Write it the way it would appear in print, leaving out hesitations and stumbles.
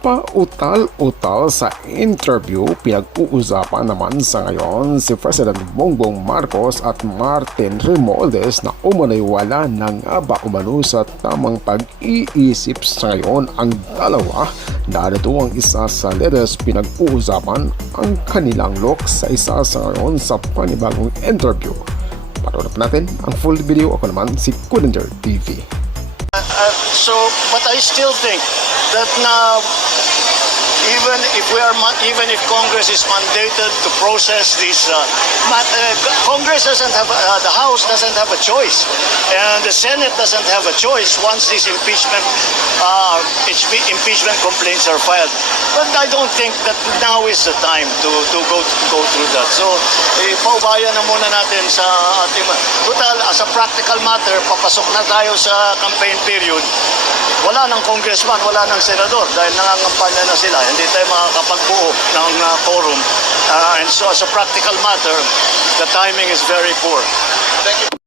Pautal-utal sa interview, pinag-uusapan naman sa ngayon si President Bongbong Marcos at Martin Romualdez na umano'y wala na nga ba umano sa tamang pag-iisip sa ngayon ang dalawa. Narito ang isa sa leaders pinag-uusapan ang kanilang look sa isa sa ngayon sa panibagong interview. Panood natin ang full video. Ako naman si Kudinger TV. But I still think that now, even if Congress is mandated to process this, Congress doesn't have, the House doesn't have a choice, and the Senate doesn't have a choice once these impeachment complaints are filed. But I don't think that now is the time to go through that. So, paubayan na muna natin sa ating, total, as a practical matter, papasok na tayo sa campaign period. Wala nang congressman, wala nang senador dahil nangangampanya na sila. Hindi tayo makakapagbuo ng quorum. And so as a practical matter, the timing is very poor. Thank you.